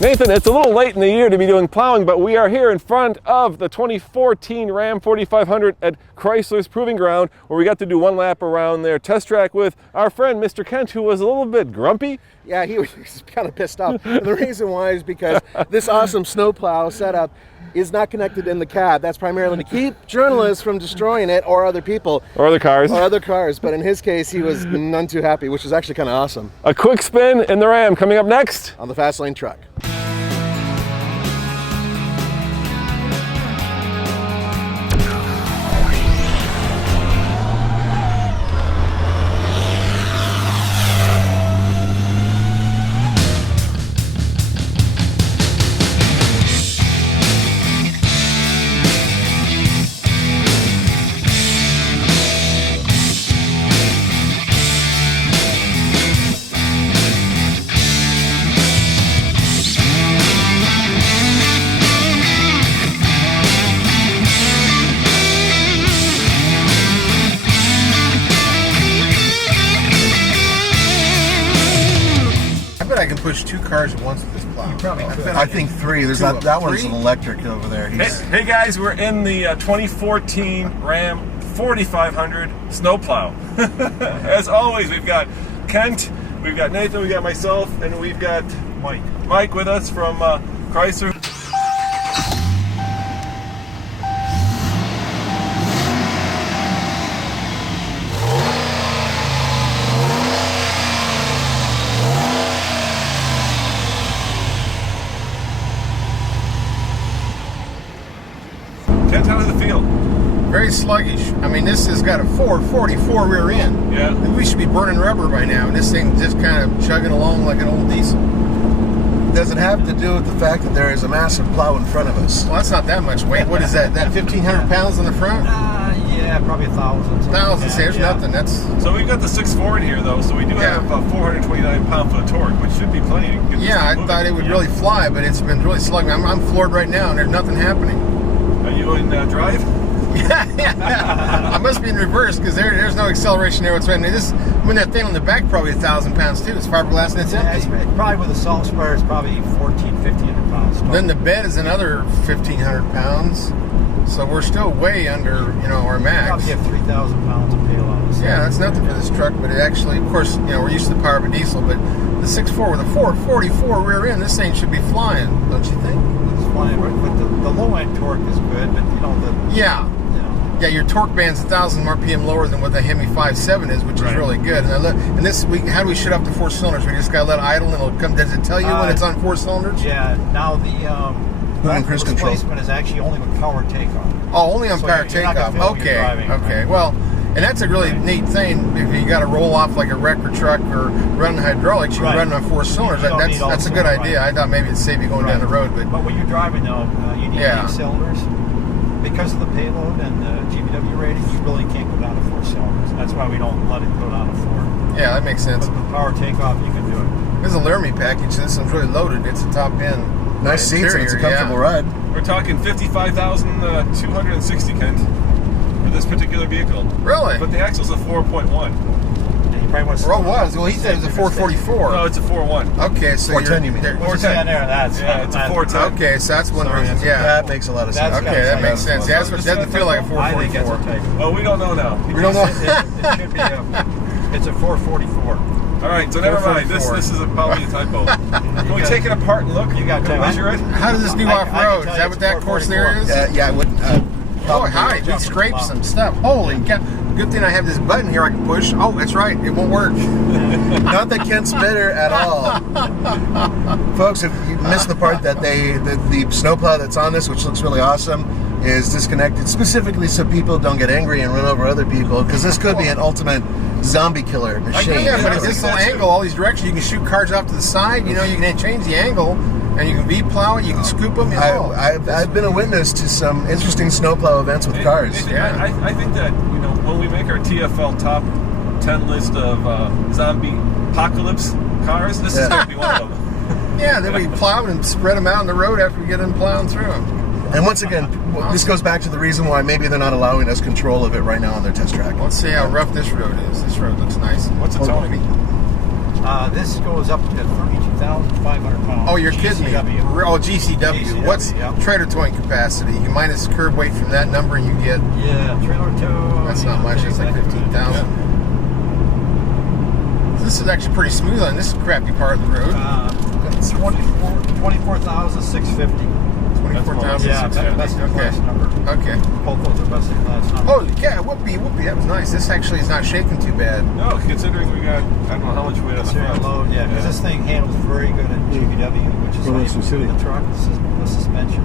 Nathan, it's a little late in the year to be doing plowing, but we are here in front of the 2014 Ram 4500 at Chrysler's Proving Ground, where we got to do one lap around their test track with our friend Mr. Kent, who was a little bit grumpy. Yeah, he was kind of pissed off. And the reason why is because this awesome snowplow setup is not connected in the cab. That's primarily to keep journalists from destroying it, or other people. Or other cars. Or other cars. But in his case, he was none too happy, which is actually kind of awesome. A quick spin in the Ram coming up next on the Fast Lane Truck. I can push 2 cars at once with this plow. I think 3. There's that one's an electric over there. Hey guys, we're in the 2014 Ram 4500 snowplow. As always, we've got Kent, we've got Nathan, we've got myself, and we've got Mike with us from Chrysler. Kent, how does it feel? Very sluggish. I mean, this has got a 444 rear end. Yeah. And we should be burning rubber by now. And this thing just kind of chugging along like an old diesel. Does it have to do with the fact that there is a massive plow in front of us? Well, that's not that much weight. What is that? That 1,500 pounds on the front? Yeah, probably 1,000. 1,000. See, there's nothing. That's. So we've got the 6.4 in here, though. So we do have 429 pound-foot of torque, which should be plenty to get this Yeah, I moving. thought it would really fly, but it's been really sluggy. I'm floored right now, and there's nothing happening. Are you in drive? Yeah. I must be in reverse because there's no acceleration there whatsoever. I mean, that thing on the back probably 1,000 pounds too. It's fiberglass and it's empty. It's probably with a salt sprayer, it's probably 1,500 pounds. Then the bed is another 1,500 pounds. So we're still way under, our max. Probably have 3,000 pounds of payload. So. Yeah, that's nothing for this truck, but it actually, of course, we're used to the power of a diesel, but the 6.4 with a 444 rear end, this thing should be flying, don't you think? It's flying, but the low end torque is good, but Yeah, your torque band's 1,000 RPM lower than what the HEMI 5.7 is, which is really good. And this week, how do we shut off the 4 cylinders? We just gotta let it idle, and it'll come. Does it tell you when it's on 4 cylinders? Yeah. Now the cruise control replacement is actually only with power takeoff. Oh, only on power you're not takeoff. gonna feel when you're driving, Okay. right? Well, and that's a really neat thing. If you got to roll off like a wrecker truck or running hydraulics, you can run on 4 cylinders. That's a good idea. I thought maybe it'd save you going down the road, but when you're driving though, you need 8 cylinders. Because of the payload and the GVW rating, you really can't go down to 4 cylinders. That's why we don't let it go down to 4. Yeah, that makes sense. But with power takeoff, you can do it. This is a Laramie package. This one's really loaded. It's a top end. Nice seats and it's a comfortable ride. We're talking 55,260, Kent, for this particular vehicle. Really? But the axle's a 4.1. Well, he said it was a 444. No, it's a 4.1. Okay, so 410 you mean? 410. It's a 410. Okay, so that's one reason. Yeah, that makes a lot of sense. Okay, that makes sense. Yeah, that's what doesn't feel like a 444. Oh, we don't know now. We don't know. It should be it's a 444. All right, so never mind. This is probably a typo. Can we take it apart and look? You got Can we measure it? How does this do off-road? Is that what that course there is? Yeah, I would. Oh, hi. We scraped some stuff. Holy cow. Good thing I have this button here I can push. Oh, that's right. It won't work. Not that Kent's bitter at all. Folks, if you missed the part that the snowplow that's on this, which looks really awesome, is disconnected specifically so people don't get angry and run over other people, because this could be an ultimate zombie killer machine. Yeah, but it's this little angle, all these directions. You can shoot cars off to the side. You can change the angle, and you can V-plow it. You can scoop them. I've been a witness to some interesting snowplow events with cars. I think that when we make our TFL top 10 list of zombie apocalypse cars, this is going to be one of them. Yeah, then we plow and spread them out on the road after we get them plowing through them. And once again, this goes back to the reason why maybe they're not allowing us control of it right now on their test track. Let's see how rough this road is. This road looks nice. What's the towing? This goes up to 32,500 pounds. Oh, you're kidding me. GCW. Oh, GCW. What's trailer towing capacity? You minus curb weight from that number and you get... Yeah, trailer tow. That's not much. It's like 15,000. This is actually pretty smooth on this crappy part of the road. 24,650. 24,000. Yeah, that's the class number. Okay. Both those are best in class numbers. Oh, yeah, whoopee. That was nice. This actually is not shaking too bad. No, considering we got, I don't know how much weight on the front. Load, yeah, because this thing handles very good in GVW, which is how you do the truck, the suspension.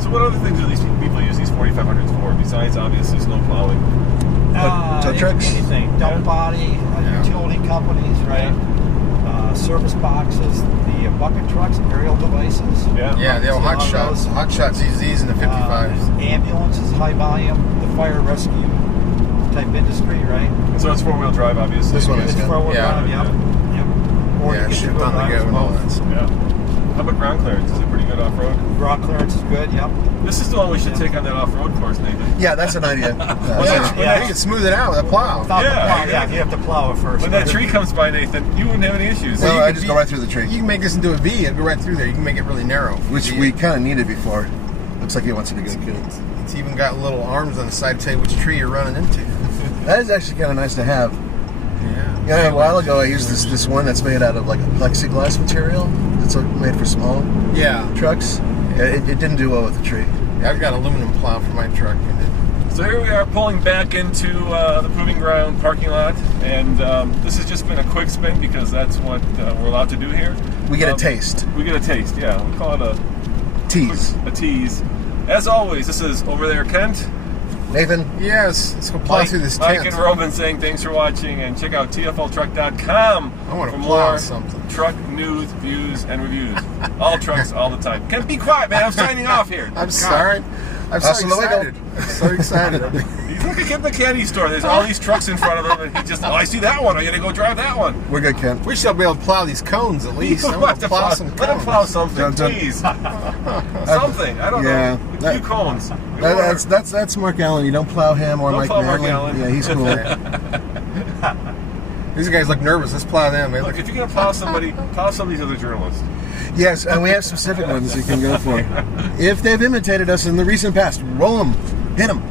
So what other things do these people use these 4500s for, besides obviously snow plowing? Tow trucks? Anything. Dump body, utility companies, right? Service boxes, the bucket trucks, aerial devices. Yeah, the old hot shots. Hot shots use these in the 55s. Ambulances, high volume, the fire rescue type industry, right? So it's 4-wheel drive, obviously. This one is, It's 4-wheel drive, Yeah, Or you get shift two-wheel on the drive go as and all well. that stuff. Yeah. How about ground clearance? Is it pretty good off-road? Ground clearance is good, yep. This is the one we should take on that off-road course, Nathan. Yeah, that's an idea. You can smooth it out with a plow. Without the Yeah, plow, exactly. you have to plow it first. When that tree comes by, Nathan, you wouldn't have any issues. Well, you I could just go right through the tree. You can make this into a V and go right through there. You can make it really narrow. Which we kind of needed before. Looks like he wants it to go good. It's even got little arms on the side to tell you which tree you're running into. That is actually kind of nice to have. Yeah. A while ago I used this one that's made out of like a plexiglass material. It's made for small trucks. Yeah, it didn't do well with the tree. Yeah, I've got aluminum plow for my truck. So here we are pulling back into the Proving Ground parking lot, and this has just been a quick spin because that's what we're allowed to do here. We get a taste. We get a taste, yeah. We call it a Tease. tease. As always, this is Over There Kent. Nathan? Yes, let's go plow through this Mike tent. and Roman saying thanks for watching, and check out tfltruck.com I want for to plow more something. truck news, views, and reviews. All trucks, all the time. Kent, be quiet, man. I'm signing off here. I'm sorry. I'm so Hasta luego. excited. I'm so excited. He's like a kid in the candy store. There's all these trucks in front of him, and he just, I see that one. I gotta go drive that one. We're good, Kent. We should be able to plow these cones at least. I Let want to plow some Let him cones. plow something, Don't- please. Something. I don't Yeah. know. A few cones. That's Mark Allen. You don't plow him or Don't Mike plow Mark Manley. Allen. Yeah, he's cool. These guys look nervous. Let's plow them. Look, if you're gonna plow somebody, plow some of these other journalists. Yes, and we have specific ones you can go for. If they've imitated us in the recent past, roll them, hit them.